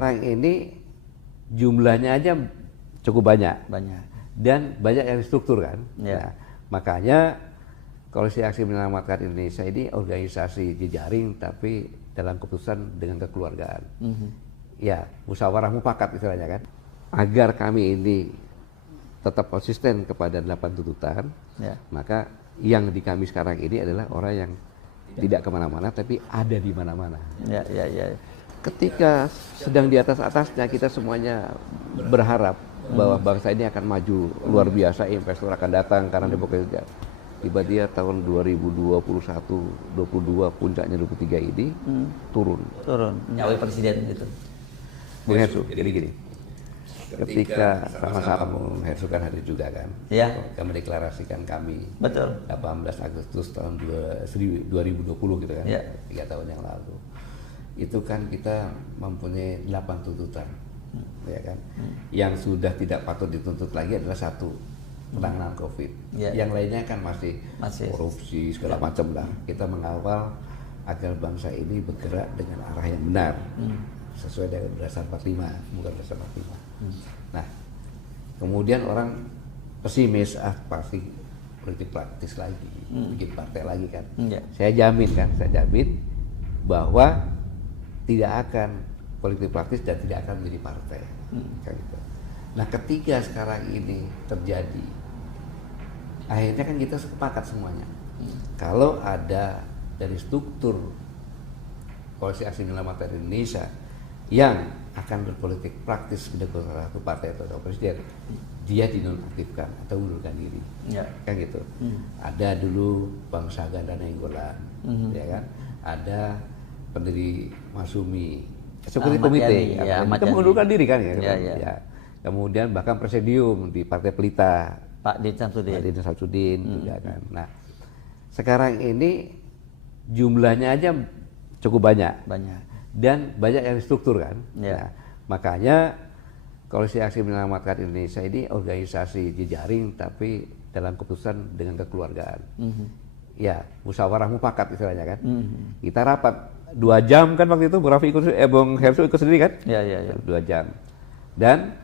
sekarang ini jumlahnya aja cukup banyak. Dan banyak yang struktur kan. Nah, makanya Koalisi Aksi Menyelamatkan Indonesia ini organisasi jejaring tapi dalam keputusan dengan kekeluargaan. Ya, musyawarah mufakat istilahnya kan. Agar kami ini tetap konsisten kepada 8 tuntutan, maka yang di kami sekarang ini adalah orang yang tidak kemana-mana tapi ada di mana-mana. Ketika sedang di atas-atasnya kita semuanya berharap bahwa bangsa ini akan maju luar biasa, investor akan datang karena demokrasi. Tiba-tiba tahun 2021, 22 puncaknya 23 ini turun. Nyawa presiden itu. Bung Hersu, jadi gini. Ketika sama-sama Bung Hersu kan hadir juga kan, kami mendeklarasikan kami 18 Agustus tahun 2020 gitu kan, 3 tahun yang lalu. Itu kan kita mempunyai 8 tuntutan, ya kan. Yang sudah tidak patut dituntut lagi adalah 1, penanganan COVID. Yang lainnya kan masih korupsi segala macam lah. Kita mengawal agar bangsa ini bergerak dengan arah yang benar. Sesuai dengan berdasar 45, bukan berdasar 45. Nah, kemudian orang pesimis, pasti politik praktis lagi, bikin partai lagi kan. Saya jamin bahwa tidak akan politik praktis dan tidak akan menjadi partai. Kan gitu. Nah, ketika sekarang ini terjadi, akhirnya kan kita sepakat semuanya. Kalau ada dari struktur Koalisi Aksi Menyelamatkan Indonesia yang akan berpolitik praktis mendukung salah satu partai atau presiden, dia dinonaktifkan atau mundurkan diri, kan gitu. Ada dulu Bang Sagan dan Nainggolan, ya kan. Ada pendiri Masumi, seperti komite, itu mengundurkan diri kan ya. Kemudian bahkan presidium di Partai Pelita, Pak Didin Samsudin juga kan. Nah, sekarang ini jumlahnya aja cukup banyak. Dan banyak yang struktur kan. Nah, makanya Koalisi Aksi Menyelamatkan Indonesia ini organisasi jejaring tapi dalam keputusan dengan kekeluargaan. Ya, musyawarah mufakat istilahnya kan. Kita rapat 2 jam kan waktu itu, Bung Hersu ikut sendiri kan? 2 jam. Dan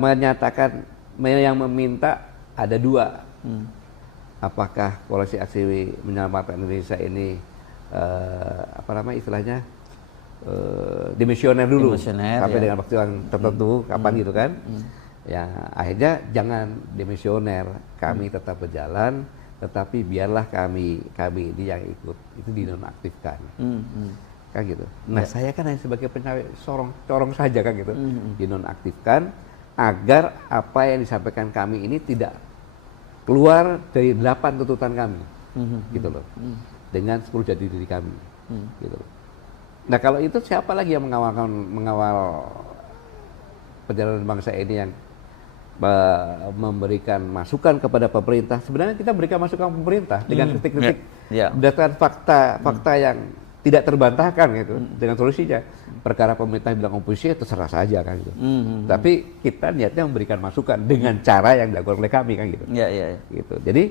menyatakan yang meminta ada 2. Apakah Koalisi Aksi Menyelamatkan Indonesia ini istilahnya dimisioner dulu sampai dengan waktu yang tertentu kapan gitu kan. Ya, akhirnya jangan dimisioner, kami tetap berjalan, tetapi biarlah kami ini yang ikut itu dinonaktifkan. Kan gitu. Nah, saya kan hanya sebagai penyawet corong saja kan gitu. Dinonaktifkan agar apa yang disampaikan kami ini tidak keluar dari 8 tuntutan kami. Gitu loh. Dengan 10 jati diri kami, gitu. Nah, kalau itu siapa lagi yang mengawal perjalanan bangsa ini yang memberikan masukan kepada pemerintah? Sebenarnya kita berikan masukan pemerintah dengan kritik-kritik berdasarkan fakta yang tidak terbantahkan gitu, dengan solusinya. Perkara pemerintah bilang oposisi terserah saja kan gitu. Tapi kita niatnya memberikan masukan dengan cara yang dilakukan oleh kami kan gitu. Gitu. Jadi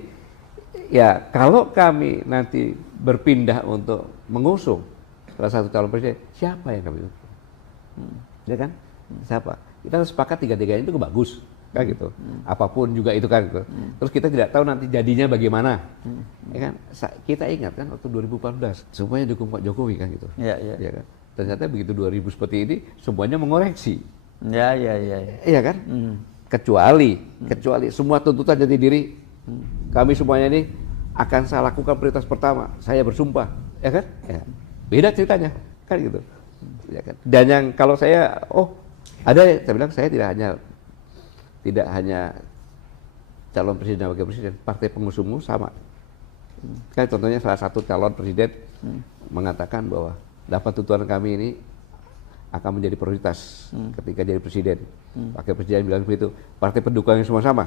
ya, kalau kami nanti berpindah untuk mengusung salah satu calon presiden, siapa yang kami usung? Ya kan? Siapa? Kita sepakat 3-3-nya itu bagus, kan gitu. Apapun juga itu kan gitu. Terus kita tidak tahu nanti jadinya bagaimana. Ya kan? Kita ingat kan waktu 2014 semuanya dukung Pak Jokowi kan gitu. Ya kan? Ternyata begitu 2000 seperti ini semuanya mengoreksi. Iya kan? Kecuali semua tuntutan jati diri, kami semuanya ini akan saya lakukan prioritas pertama, saya bersumpah, ya kan? Ya. Beda ceritanya, kan gitu. Ya kan? Dan yang kalau saya, saya bilang saya tidak hanya calon presiden dan wakil presiden, partai pengusungmu sama. Kan contohnya salah satu calon presiden mengatakan bahwa 8 tuntutan kami ini akan menjadi prioritas ketika jadi presiden. Wakil presiden bilang begitu, partai pendukungnya semua sama.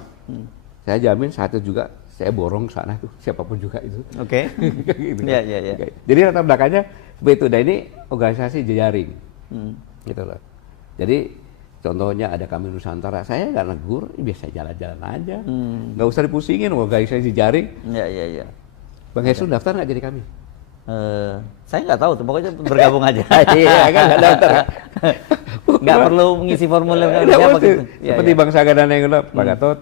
Saya jamin saat itu juga saya borong ke sana tuh, siapapun juga itu. Gitu. Jadi latar belakangnya seperti itu. Dan ini organisasi jejaring. Gitu loh. Jadi contohnya ada kami Nusantara, saya nggak negur, biasa jalan-jalan aja. Nggak usah dipusingin organisasi jejaring. Bang Hersu daftar nggak jadi kami? Saya nggak tahu tuh, pokoknya bergabung aja. Iya kan nggak daftar. Nggak perlu mengisi formulir siapa gitu. Seperti Bang Sagana yang bilang, Pak Gatot,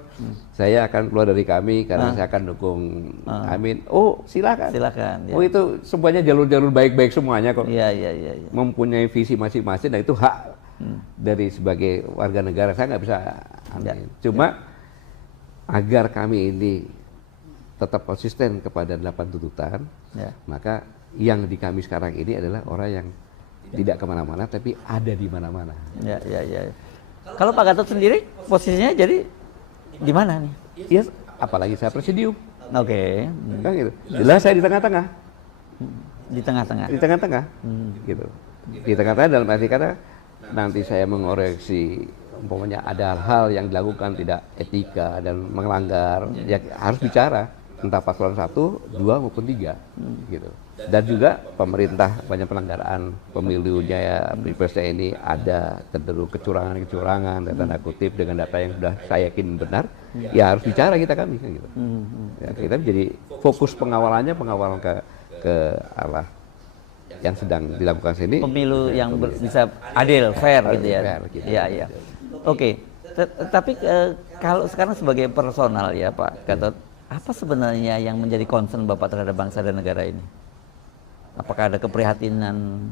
saya akan keluar dari kami karena saya akan dukung Amin. Oh silakan. Silakan. Oh itu semuanya jalur-jalur baik-baik semuanya kok. Iya. Mempunyai visi masing-masing, dan itu hak dari sebagai warga negara. Saya nggak bisa amin. Cuma agar kami ini tetap konsisten kepada 8 tuntutan, maka yang di kami sekarang ini adalah orang yang tidak kemana-mana tapi ada di mana-mana. Ya. Kalau Pak Gatot sendiri posisinya jadi di mana nih? Ya, apalagi saya presidium. Oke. Kan gitu. Jelas saya di tengah-tengah. Di tengah-tengah. Di tengah-tengah. Gitu. Di tengah-tengah dalam arti kata nanti saya mengoreksi umpamanya ada hal-hal yang dilakukan tidak etika dan melanggar, ya harus bicara entah paslon 1, 2 maupun 3 gitu. Dan juga pemerintah banyak pelanggaran pemilunya ya, pilpresnya ini ada cenderung kecurangan dan tanda kutip dengan data yang sudah saya yakin benar, ya harus bicara kami kan gitu. Ya, kita jadi fokus pengawalannya pengawalan ke arah yang sedang dilakukan sini. Pemilu yang bisa adil, fair gitu ya. Fair, gitu. Iya. Oke. Tapi kalau sekarang sebagai personal ya Pak Gatot, apa sebenarnya yang menjadi concern Bapak terhadap bangsa dan negara ini? Apakah ada keprihatinan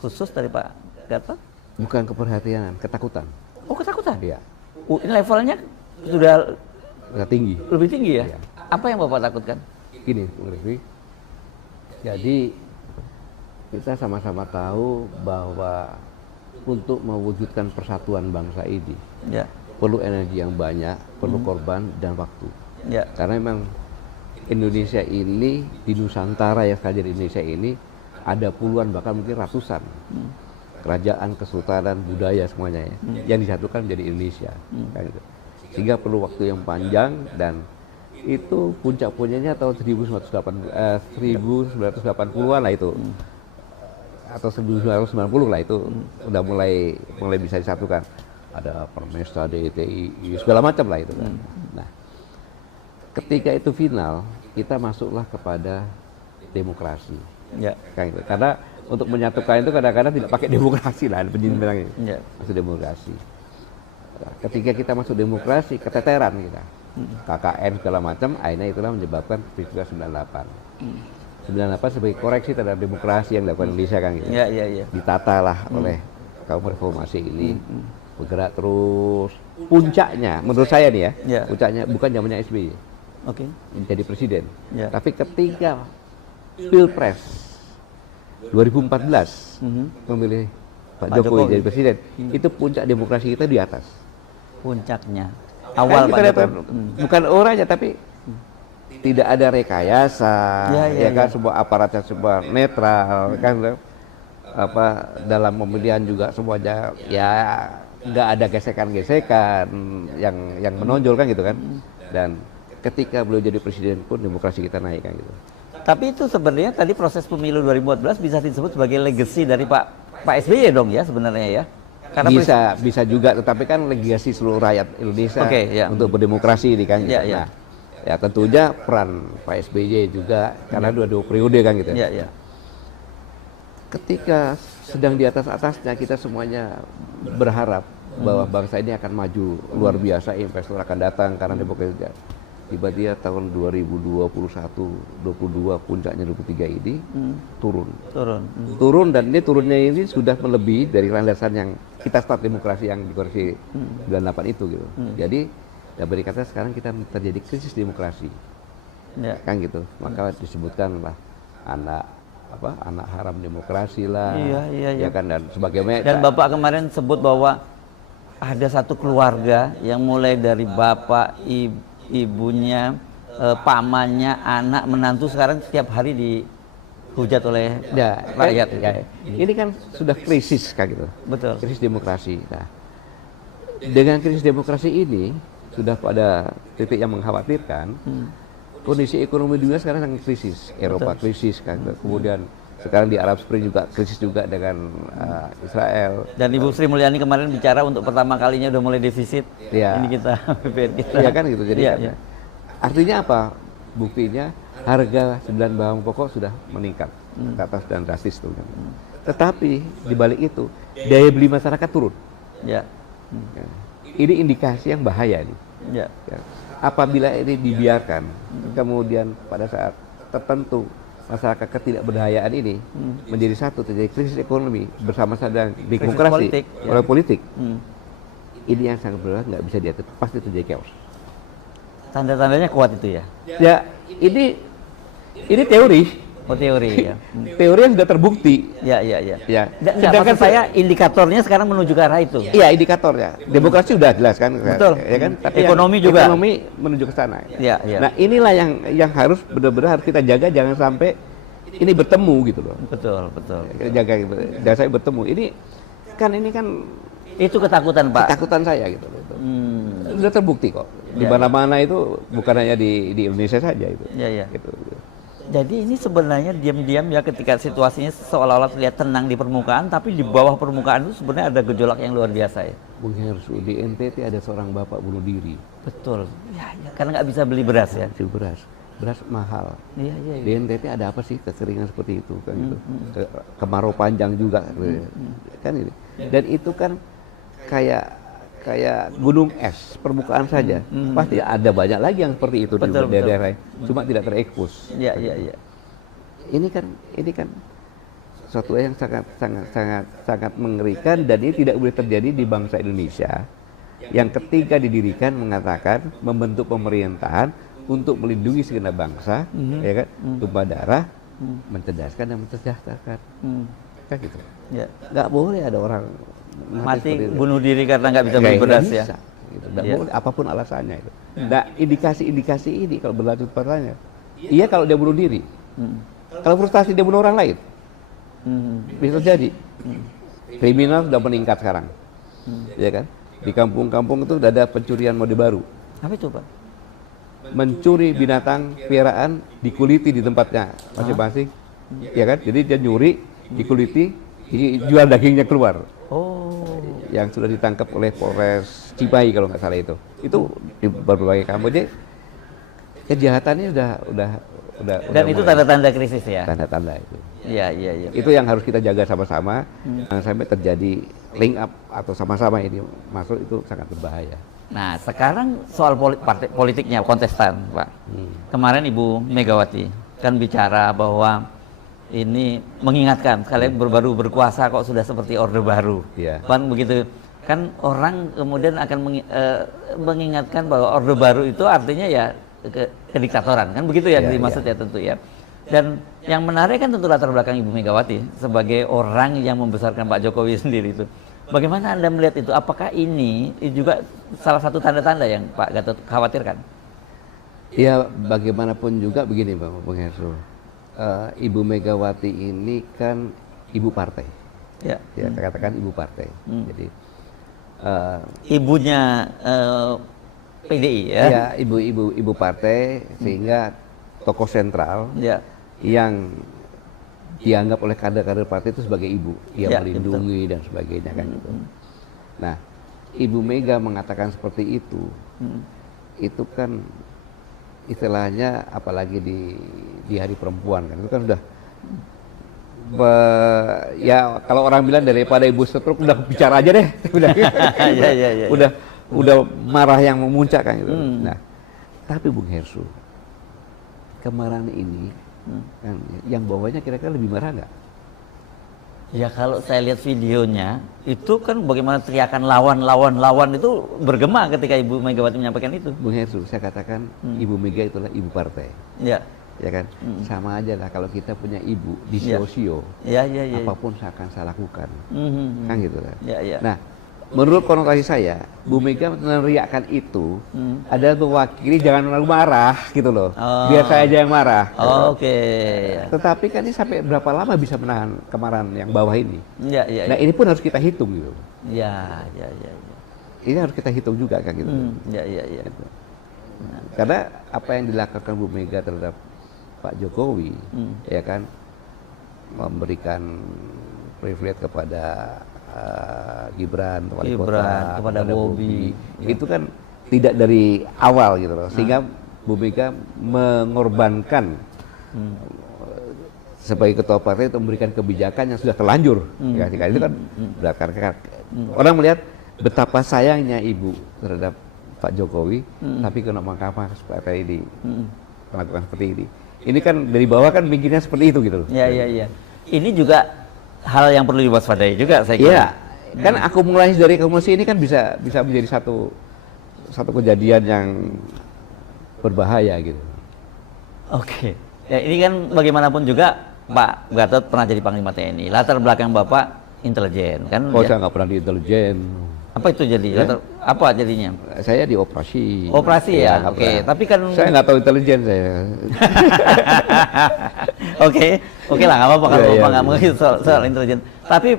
khusus dari Pak Gatot? Bukan keprihatinan, ketakutan. Oh, ketakutan? Iya. Ini levelnya sudah tinggi. Lebih tinggi ya? Iya. Apa yang Bapak takutkan? Gini, Bung Rifki. Jadi kita sama-sama tahu bahwa untuk mewujudkan persatuan bangsa ini perlu energi yang banyak, perlu korban dan waktu. Karena memang Indonesia ini di Nusantara yang hadir di Indonesia ini ada puluhan bahkan mungkin ratusan kerajaan, kesultanan, budaya semuanya ya, yang disatukan menjadi Indonesia. Kan gitu. Sehingga perlu waktu yang panjang, dan itu puncak-puncaknya tahun 1980-an lah itu. Atau 1990 lah itu udah mulai bisa disatukan. Ada Permesta, DTI, segala macam lah itu kan. Nah, ketika itu final, kita masuklah kepada demokrasi. Kan gitu. Karena untuk menyatukan itu kadang-kadang tidak pakai demokrasi lah, penjelasannya. Masuk demokrasi. Nah, ketika kita masuk demokrasi, keteteran kita. KKN segala macam, akhirnya itulah menyebabkan peristiwa 98. 98 sebagai koreksi terhadap demokrasi yang dilakukan Indonesia kan gitu. Ditata lah oleh kaum reformasi ini, bergerak terus. Puncaknya, menurut saya nih ya, puncaknya bukan zamannya SBY. Jadi presiden. Tapi ketika Pilpres 2014 memilih Pak Jokowi jadi presiden, itu puncak demokrasi kita di atas. Puncaknya. Awal Pak Jokowi. Bukan orangnya tapi tidak ada rekayasa, kan sebuah aparatnya sebuah netral kan, dalam pemilihan juga semuanya ya nggak ada gesekan-gesekan yang menonjol kan gitu kan. Dan ketika beliau jadi presiden pun demokrasi kita naik kan gitu. Tapi itu sebenarnya tadi proses pemilu 2014 bisa disebut sebagai legacy dari Pak SBY dong ya sebenarnya ya. Karena bisa juga, tetapi kan legasi seluruh rakyat Indonesia untuk berdemokrasi ini kan. Nah, ya tentunya peran Pak SBY juga karena dua periode kan gitu. Ketika sedang di atasnya kita semuanya berharap bahwa bangsa ini akan maju luar biasa, investor akan datang karena demokrasi. Tiba-tiba tahun 2021, 22 puncaknya 23 ini turun dan ini turunnya ini sudah melebihi dari landasan yang kita start demokrasi yang di Korupsi 98 itu gitu. Jadi dapat dikatakan sekarang kita terjadi krisis demokrasi, kan gitu. Maka disebutkan lah anak haram demokrasi lah, ya kan, dan sebagainya. Dan Bapak kemarin sebut bahwa ada satu keluarga yang mulai dari bapak, ibunya, pamannya, anak, menantu sekarang setiap hari dihujat oleh rakyat. Ini kan sudah krisis kan gitu. Betul. Krisis demokrasi. Nah, dengan krisis demokrasi ini sudah pada titik yang mengkhawatirkan. Kondisi ekonomi dunia sekarang sangat krisis. Eropa krisis kan. Kemudian sekarang di Arab Spring juga krisis juga dengan Israel. Dan Ibu Sri Mulyani kemarin bicara untuk pertama kalinya udah mulai defisit. Ini kita BPN kita. Iya kan gitu. Jadi artinya apa? Buktinya harga 9 bahan pokok sudah meningkat ke atas dan drastis tuh. Tetapi di balik itu daya beli masyarakat turun. Ya. Ini indikasi yang bahaya nih. Ya. Apabila ini dibiarkan, kemudian pada saat tertentu masyarakat ketidakberdayaan ini menjadi satu, terjadi krisis ekonomi bersama-sama dengan demokrasi oleh politik. Ini yang sangat berat, nggak bisa diatur, pasti terjadi chaos. Tanda-tandanya kuat itu ya? Ya, ini teori. Oh, teori ya. Teori yang sudah terbukti. Ya. Sedangkan saya indikatornya sekarang menuju ke arah itu. Iya, indikatornya. Demokrasi sudah jelas kan? Betul. Ya kan? Tapi ekonomi juga. Ekonomi menuju ke sana. Ya. Nah, inilah yang harus benar-benar harus kita jaga, jangan sampai ini bertemu gitu loh. Betul. Jaga, jangan sampai bertemu. Ini kan itu ketakutan, Pak. Ketakutan saya gitu. Sudah terbukti kok. Di mana-mana itu bukan hanya di Indonesia saja itu. Iya. Gitu. Jadi ini sebenarnya diam-diam ya ketika situasinya seolah-olah terlihat tenang di permukaan, tapi di bawah permukaan itu sebenarnya ada gejolak yang luar biasa ya. Bung Hersu, di NTT ada seorang bapak bunuh diri. Betul. Ya, karena nggak bisa beli beras ya. Beras mahal. Iya. Di NTT ada apa sih kekeringan seperti itu kan gitu. Kemarau panjang juga kan ini. Dan itu kan kayak gunung es permukaan saja. Pasti ada banyak lagi yang seperti itu di daerah lain. Cuma tidak terekspos. Iya. Ini kan suatu yang sangat mengerikan, dan ini tidak boleh terjadi di bangsa Indonesia yang ketika didirikan mengatakan membentuk pemerintahan untuk melindungi segenap bangsa, ya kan, tumpah darah, mencerdaskan dan mensejahterakan, kan gitu. Ya. Nggak boleh ada orang mati bunuh diri karena nggak bisa beli beras ya. Gitu. Nggak boleh, apapun alasannya itu. Nah, indikasi-indikasi ini kalau berlanjut pertanyaan, iya kalau dia bunuh diri, kalau frustasi dia bunuh orang lain, bisa terjadi. Kriminal sudah meningkat sekarang, ya kan? Di kampung-kampung itu sudah ada pencurian mode baru. Apa itu, Pak? Mencuri binatang piaraan, dikuliti di tempatnya masing-masing, ya kan? Jadi dia nyuri, dikuliti, jual dagingnya keluar. Yang sudah ditangkap oleh Polres Cimahi kalau nggak salah itu di berbagai kampung. Jadi kejahatannya udah. Dan itu tanda-tanda krisis ya. Tanda-tanda itu. Iya. Itu yang harus kita jaga sama-sama, jangan sampai terjadi link up atau sama-sama ini masuk, itu sangat berbahaya. Nah, sekarang soal politiknya kontestan, Pak. Kemarin Ibu Megawati kan bicara bahwa ini mengingatkan, kalian baru berkuasa kok sudah seperti Orde Baru. Kan begitu. Kan orang kemudian akan mengingatkan bahwa Orde Baru itu artinya ya kediktatoran, kan begitu ya dimaksudnya tentu ya. Dan yang menarik kan tentu latar belakang Ibu Megawati sebagai orang yang membesarkan Pak Jokowi sendiri itu. Bagaimana Anda melihat itu? Apakah ini juga salah satu tanda-tanda yang Pak Gatot khawatirkan? Ya, bagaimanapun juga begini Bang Hersu. Ibu Megawati ini kan ibu partai, ya kita katakan ibu partai. Jadi ibunya PDI ya. Ya, ibu partai, sehingga tokoh sentral yang dianggap oleh kader-kader partai itu sebagai ibu, yang melindungi dan sebagainya kan itu. Nah, Ibu Mega mengatakan seperti itu kan istilahnya, apalagi di Hari Perempuan kan, itu kan sudah ya kalau orang bilang daripada ibu stroke udah bicara aja deh, udah marah yang memuncak kan gitu. Nah, tapi Bung Hersu, kemarahan ini kan yang bawahnya kira-kira lebih marah nggak? Ya kalau saya lihat videonya itu kan bagaimana teriakan lawan itu bergema ketika Ibu Megawati menyampaikan itu. Bung Hersu, saya katakan Ibu Mega itulah ibu partai. Ya kan? Sama aja lah kalau kita punya ibu di sio-sio, apapun akan saya lakukan. Kan gitu kan. Nah, menurut konotasi saya, Bu Mega meneriakkan itu adalah mewakili jangan terlalu marah gitu loh. Biar saya aja yang marah. Oke. Tetapi kan ini sampai berapa lama bisa menahan kemarahan yang bawah ini? Nah, ini pun harus kita hitung gitu. Ini harus kita hitung juga kan gitu. Gitu. Karena apa yang dilakukan Bu Mega terhadap Pak Jokowi, ya kan, memberikan privilege kepada Gibran, wali kota, kepada Bobi, itu kan tidak dari awal gitu loh, sehingga Bu Mega mengorbankan sebagai ketua partai untuk memberikan kebijakan yang sudah terlanjur. Ya, itu kan berdasarkan orang melihat betapa sayangnya ibu terhadap Pak Jokowi, tapi kena mahkamah partai ini melakukan seperti ini. Ini kan dari bawah kan mikirnya seperti itu gitu loh. Iya. Ini juga hal yang perlu diwaspadai juga saya kira. Iya. Kan akumulasi ini kan bisa menjadi satu kejadian yang berbahaya gitu. Oke. Ya ini kan bagaimanapun juga Pak Gatot pernah jadi Panglima TNI. Latar belakang Bapak intelijen kan. Oh, saya nggak pernah di intelijen. Apa itu jadi? Ya? Apa jadinya? Saya di operasi. Operasi ya. Oke. Tapi kan saya nggak tahu intelijen saya. Oke lah, nggak apa-apa kalau Bapak nggak mengerti soal intelijen. Tapi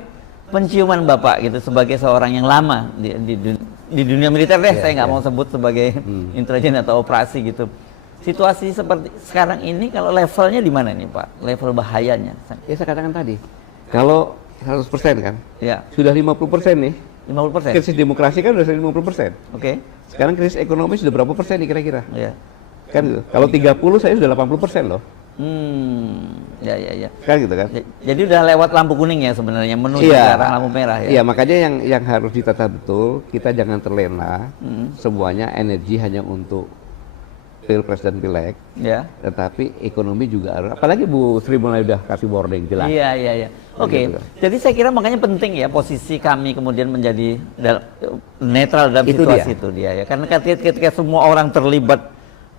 penciuman Bapak gitu sebagai seorang yang lama di dunia militer deh, saya nggak mau sebut sebagai intelijen atau operasi gitu. Situasi seperti sekarang ini kalau levelnya di mana nih Pak? Level bahayanya? Ya saya katakan tadi, kalau 100% kan, ya. Sudah 50% nih. 50%? Krisis demokrasi kan sudah 50%. Oke. Sekarang krisis ekonomi sudah berapa persen nih kira-kira? Ya. Kan kalau 30 saya sudah 80% loh. Ya. Kan gitu kan? Jadi udah lewat lampu kuning ya sebenarnya menuju ke arah lampu merah ya. Iya, makanya yang harus ditata betul, kita jangan terlena semuanya energi hanya untuk Pilpres dan Pileg. Ya. Tetapi ekonomi juga harus, apalagi Bu Sri Mulyani udah kasih warning jelas. Iya. Oke. Gitu. Jadi saya kira makanya penting ya posisi kami kemudian menjadi netral dalam situasi itu dia ya. Karena ketika semua orang terlibat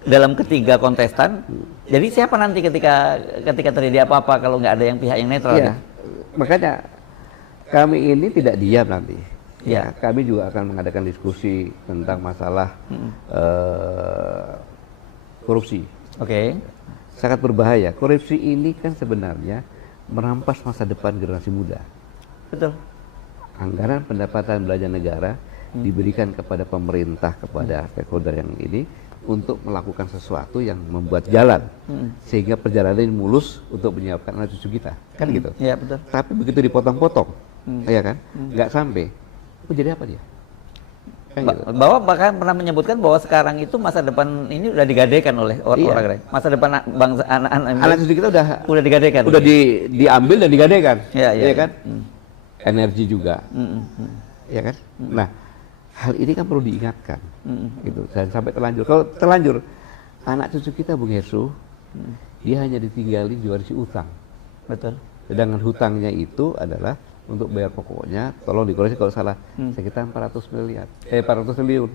dalam ketiga kontestan, jadi siapa nanti ketika terjadi apa-apa kalau nggak ada yang pihak yang netral? Iya. Makanya kami ini tidak diam nanti. Ya, kami juga akan mengadakan diskusi tentang masalah korupsi. Oke. Sangat berbahaya. Korupsi ini kan sebenarnya merampas masa depan generasi muda. Betul. Anggaran pendapatan belanja negara diberikan kepada pemerintah, kepada stakeholder yang ini untuk melakukan sesuatu yang membuat jalan sehingga perjalanan ini mulus untuk menyiapkan anak cucu kita. Kan gitu. Iya, betul. Tapi begitu dipotong-potong, ya kan? Nggak sampai. Itu jadi apa dia? Kan gitu. Bahwa bahkan pernah menyebutkan bahwa sekarang itu masa depan ini udah digadaikan oleh orang lain. Masa depan bangsa anak cucu kita udah digadaikan. Udah diambil dan digadaikan. Iya kan? Energi juga. Ya kan? Nah, hal ini kan perlu diingatkan. Gitu. Dan sampai terlanjur. Kalau terlanjur anak cucu kita Bung Hershu, dia hanya ditinggali jual si utang. Betul. Sedangkan hutangnya itu adalah untuk bayar pokoknya, tolong dikoreksi kalau salah, sekitar 400 triliun.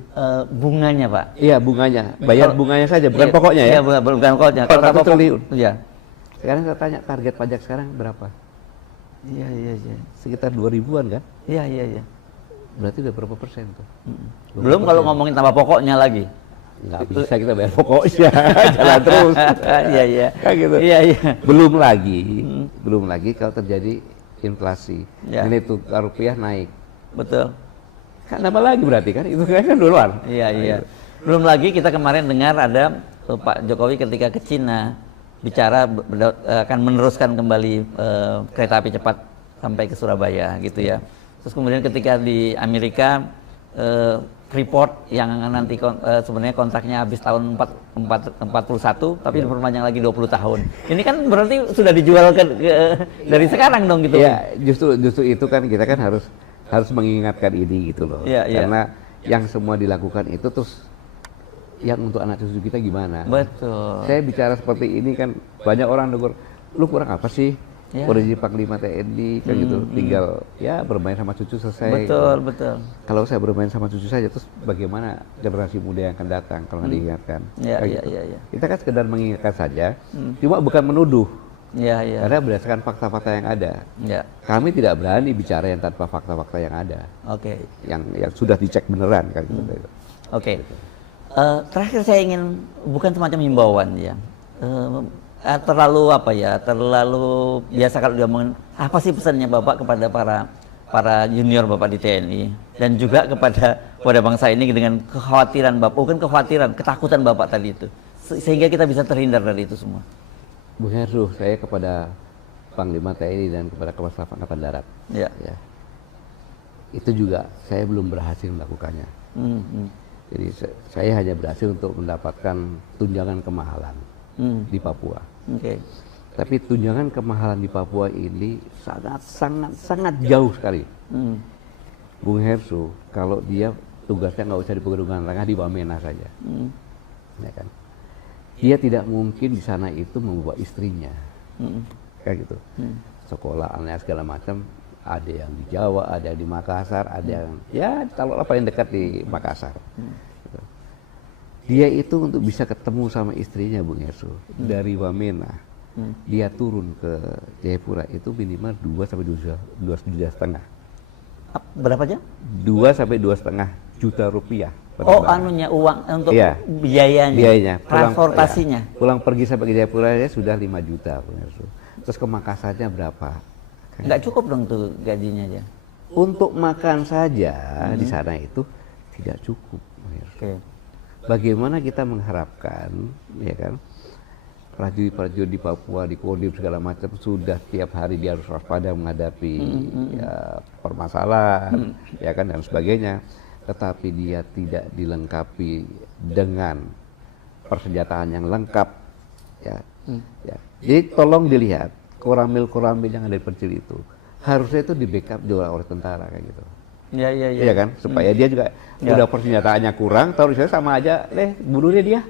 Bunganya Pak? Iya, bunganya. Bayar bunganya saja, bukan pokoknya ya? Iya, bukan pokoknya. 400 triliun. Iya. Sekarang saya tanya, target pajak sekarang berapa? Iya. Sekitar 2000-an kan? Iya. Berarti udah berapa persen tuh? Belum kalau ngomongin tambah pokoknya lagi. Nggak bisa kita bayar pokoknya, jalan terus. Iya. Kan gitu. Iya. Belum lagi kalau terjadi inflasi, nilai tukar rupiah naik. Betul. Kan nambah lagi berarti kan? Itu kan duluan. Iya. Belum lagi kita kemarin dengar ada Pak Jokowi ketika ke Cina bicara akan meneruskan kembali kereta api cepat sampai ke Surabaya gitu ya. Terus kemudian ketika di Amerika Freeport yang nanti sebenarnya kontraknya habis tahun 41 tapi diperpanjang lagi 20 tahun. Ini kan berarti sudah dijual dari sekarang dong gitu. Iya, justru itu kan kita kan harus mengingatkan ini gitu loh. Karena yang semua dilakukan itu terus yang untuk anak cucu kita gimana? Betul. Saya bicara seperti ini kan banyak orang negur, lu kurang apa sih? Udah jadi Panglima TNI kan gitu, tinggal ya bermain sama cucu selesai. Betul. Kalau saya bermain sama cucu saja, terus bagaimana generasi muda yang akan datang kalau nggak diingatkan? Iya. Kita kan sekedar mengingatkan saja, cuma bukan menuduh. Iya. Karena berdasarkan fakta-fakta yang ada. Kami tidak berani bicara yang tanpa fakta-fakta yang ada. Oke. Yang sudah dicek beneran kan gitu. Oke. Terakhir saya ingin bukan semacam himbauan ya. Terlalu biasa kalau dia ngomongin apa sih pesannya Bapak kepada para junior Bapak di TNI dan juga kepada bangsa ini dengan kekhawatiran Bapak, bukan kekhawatiran, ketakutan Bapak tadi itu, sehingga kita bisa terhindar dari itu semua. Bu Hershu, saya kepada Panglima TNI dan kepada Kepala Staf Angkatan Darat, ya, itu juga saya belum berhasil melakukannya. Jadi saya hanya berhasil untuk mendapatkan tunjangan kemahalan di Papua. Okay. Tapi tunjangan kemahalan di Papua ini sangat jauh sekali. Bung Hersu, kalau dia tugasnya nggak usah di Pegunungan Tengah, di Wamena saja, ya kan? Dia tidak mungkin di sana itu membawa istrinya, kayak gitu. Sekolahannya segala macam, ada yang di Jawa, ada yang di Makassar, ada yang ya kalau paling dekat di Makassar. Gitu. Dia itu untuk bisa ketemu sama istrinya, Bung Hersu, dari Wamena. Dia turun ke Jayapura itu minimal 2 sampai 2,5 juta. Berapa aja? 2 sampai 2,5 juta rupiah. Oh, anunya uang untuk biayanya, transportasinya. Pulang pergi sampai ke Jayapura ya sudah 5 juta. Terus ke Makassarnya berapa? Nggak cukup dong tuh gajinya aja. Untuk makan saja di sana itu tidak cukup. Okay. Bagaimana kita mengharapkan, ya kan? Prajurit-prajurit di Papua, di Kodim segala macam sudah tiap hari dia harus waspada menghadapi ya, permasalahan, ya kan dan sebagainya. Tetapi dia tidak dilengkapi dengan persenjataan yang lengkap, ya. Ya. Jadi tolong dilihat koramil-koramil yang ada di Percil itu harusnya itu di backup juga oleh tentara kayak gitu. Iya kan, supaya dia juga udah persenjataannya kurang, tahu saya sama aja, bunuhnya dia,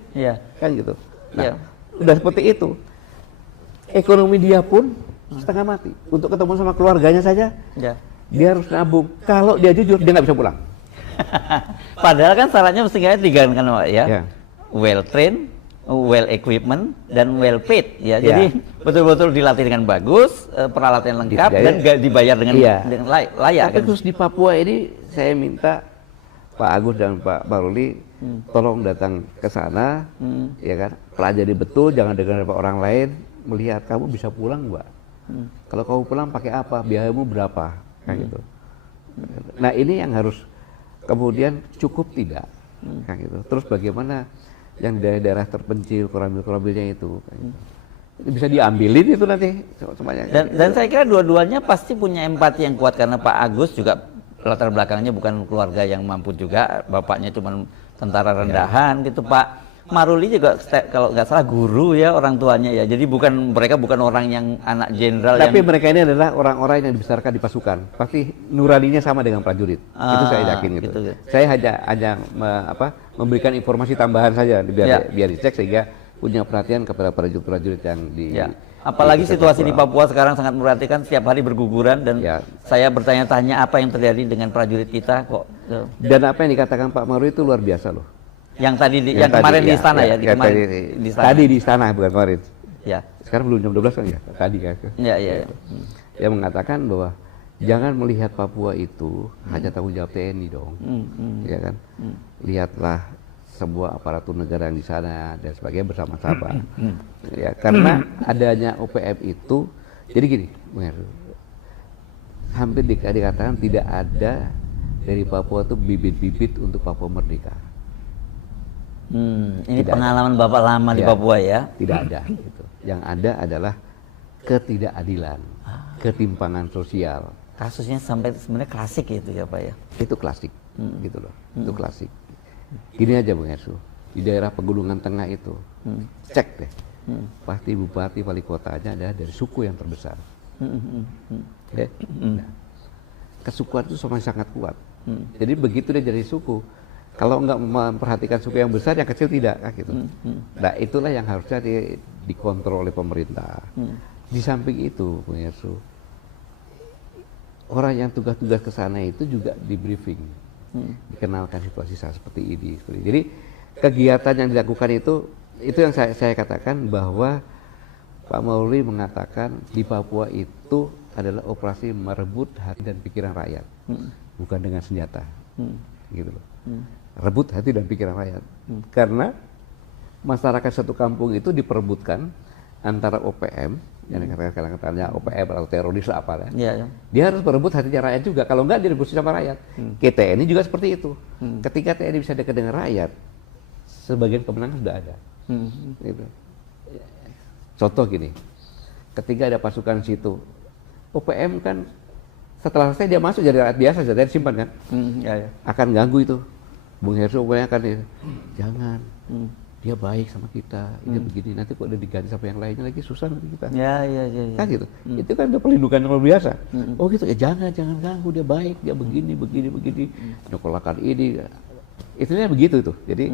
kan gitu. Nah, udah seperti itu, ekonomi dia pun setengah mati. Untuk ketemu sama keluarganya saja, dia harus nabung. Kalau dia jujur, dia nggak bisa pulang. Padahal kan syaratnya mestinya 3 kan, Pak, ya. Well trained, well equipment, dan well paid. Ya, jadi betul-betul dilatih dengan bagus, peralatan lengkap, dan dibayar dengan layak. Tapi khusus di Papua ini, saya minta Pak Agus dan Pak Baruli tolong datang ke sana, ya kan, pelajari betul, jangan dengar dari orang lain, melihat kamu bisa pulang Mbak. Kalau kamu pulang pakai apa, biayamu berapa, kayak gitu. Nah ini yang harus kemudian cukup tidak, kayak gitu. Terus bagaimana yang daerah-daerah terpencil, koramil-koramilnya itu, kayak gitu. Bisa diambilin itu nanti semuanya. Dan saya kira dua-duanya pasti punya empati yang kuat karena Pak Agus juga latar belakangnya bukan keluarga yang mampu juga, bapaknya cuma tentara rendahan gitu. Pak Maruli juga kalau nggak salah guru ya orang tuanya ya, jadi mereka bukan orang yang anak jenderal. Tapi mereka ini adalah orang-orang yang dibesarkan di pasukan, pasti nuraninya sama dengan prajurit. Itu saya yakin gitu. Saya hanya memberikan informasi tambahan saja biar dicek sehingga punya perhatian kepada prajurit-prajurit yang di. Apalagi situasi di Papua sekarang sangat memperhatikan, setiap hari berguguran dan saya bertanya-tanya apa yang terjadi dengan prajurit kita kok. Dan apa yang dikatakan Pak Maruli itu luar biasa loh. Yang tadi yang kemarin di istana ya, tadi di istana bukan kemarin. Ya. Sekarang belum jam 12 kan ya? Tadi kan. Iya. Dia mengatakan bahwa jangan melihat Papua itu hanya tanggung jawab TNI dong. Ya kan? Lihatlah sebuah aparatur negara yang di sana dan sebagainya bersama-sama. Ya, karena adanya OPM itu, jadi gini, hampir dikatakan tidak ada dari Papua itu bibit-bibit untuk Papua merdeka. Ini tidak pengalaman ada. Bapak lama di Papua ya? Tidak ada. Gitu. Yang ada adalah ketidakadilan, ketimpangan sosial. Kasusnya sampai sebenarnya klasik itu ya Pak ya? Itu klasik, gitu loh. Itu klasik. Gini aja Bung Hersu, di daerah Pegunungan Tengah itu, cek deh, pasti bupati wali kotanya adalah dari suku yang terbesar. Nah, kesukuan itu sangat kuat. Jadi begitu dia jadi suku, kalau nggak memperhatikan suku yang besar, yang kecil tidak, gitu. Nah itulah yang harusnya dikontrol oleh pemerintah. Di samping itu, Bung Hersu, orang yang tugas-tugas ke sana itu juga di briefing. Dikenalkan situasi seperti ini. Jadi kegiatan yang dilakukan itu yang saya katakan bahwa Pak Maruli mengatakan di Papua itu adalah operasi merebut hati dan pikiran rakyat, bukan dengan senjata, gitu loh. Rebut hati dan pikiran rakyat, karena masyarakat satu kampung itu diperebutkan antara OPM, yang katanya OPM atau teroris apa ya. Dia harus berebut hatinya rakyat juga. Kalau enggak direbut sama rakyat. TNI juga seperti itu. Ketika TNI bisa dekat dengan rakyat, sebagian kemenangan sudah ada. Gitu. Contoh gini, ketika ada pasukan situ, OPM kan setelah selesai dia masuk jadi rakyat biasa, jadi simpan kan, akan ganggu itu. Bung Hersu pokoknya akan jangan, dia baik sama kita, ini begini, nanti kok udah diganti sama yang lainnya lagi susah nanti kita. Ya. Kan gitu. Itu kan udah perlindungan yang luar biasa. Oh gitu, ya jangan ganggu, dia baik, dia begini. Nyokolakan ini. Itunya begitu tuh. Jadi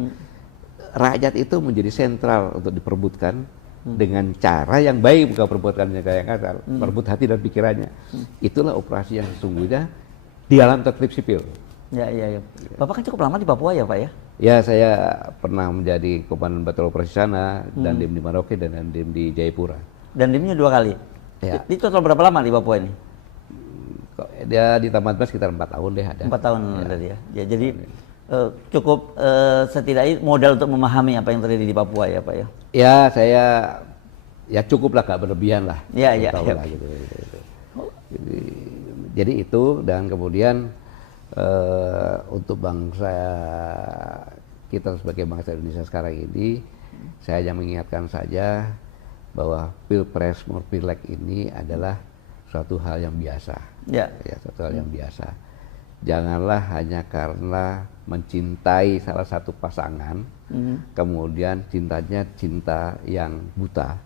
rakyat itu menjadi sentral untuk diperebutkan dengan cara yang baik, bukan perbuatannya kayak kasar, merebut hati dan pikirannya. Itulah operasi yang sesungguhnya di alam tertib sipil. Ya. Bapak kan cukup lama di Papua ya Pak ya? Ya, saya pernah menjadi komandan batalion operasi sana, dan Dandim di Merauke dan Dandim di Jayapura. Dandimnya 2 kali? Ya. Di total berapa lama di Papua ini? Dia di Taman Mas sekitar 4 tahun deh ada. 4 tahun tadi ya. Ya jadi cukup setidaknya modal untuk memahami apa yang terjadi di Papua ya Pak ya? Ya, saya ya cukup lah, gak berlebihan lah. Ya. Lah, gitu. Jadi itu, dan kemudian untuk bangsa kita sebagai bangsa Indonesia sekarang ini, saya hanya mengingatkan saja bahwa Pilpres maupun Pileg ini adalah suatu hal yang biasa. Ya, suatu hal yang biasa. Janganlah hanya karena mencintai salah satu pasangan, kemudian cintanya cinta yang buta,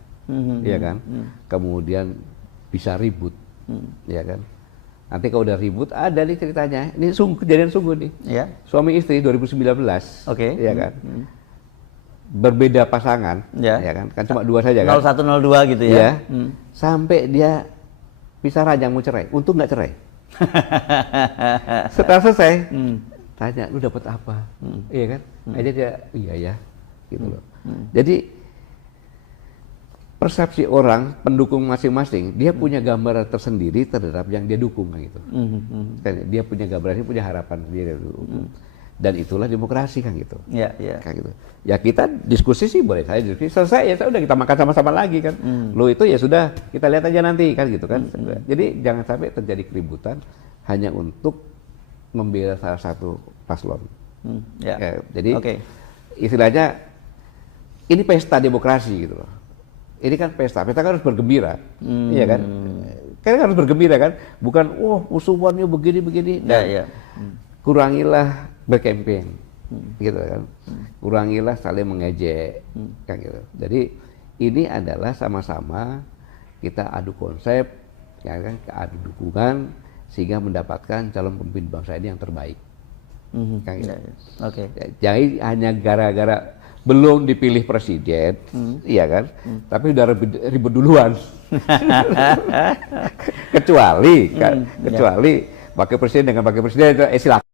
ya kan? Kemudian bisa ribut, ya kan? Nanti kalau udah ribut, ada nih ceritanya. Ini kejadian sungguh nih. Ya. Suami istri 2019, ya kan? Berbeda pasangan, ya kan? Kan cuma 2 saja kan? 0102 gitu ya? Sampai dia pisah ranjang mau cerai. Untung nggak cerai. Setelah selesai, tanya, lu dapat apa? Iya kan? Aja dia, iya ya, gitu loh. Jadi persepsi orang, pendukung masing-masing, dia punya gambaran tersendiri terhadap yang dia dukung gitu. Dia punya gambaran, dia punya harapan sendiri. Dan itulah demokrasi kan gitu. Kan gitu. Ya kita diskusi sih boleh saya diskusi, selesai ya udah kita makan sama-sama lagi kan. Lo itu ya sudah, kita lihat aja nanti kan gitu kan. Jadi jangan sampai terjadi keributan hanya untuk membela salah satu paslon. Jadi istilahnya ini pesta demokrasi gitu loh. Ini kan pesta kan harus bergembira, iya kan? Kan harus bergembira kan, bukan musuhannya begini. Kurangilah berkampanye, gitu kan? Kurangilah saling mengejek, kan gitu. Jadi ini adalah sama-sama kita adu konsep, ya kan? Adu dukungan sehingga mendapatkan calon pemimpin bangsa ini yang terbaik, kan gitu. Jadi hanya gara-gara belum dipilih presiden, iya kan? Tapi udah ribut duluan. kecuali wakil presiden dengan wakil presiden itu silakan.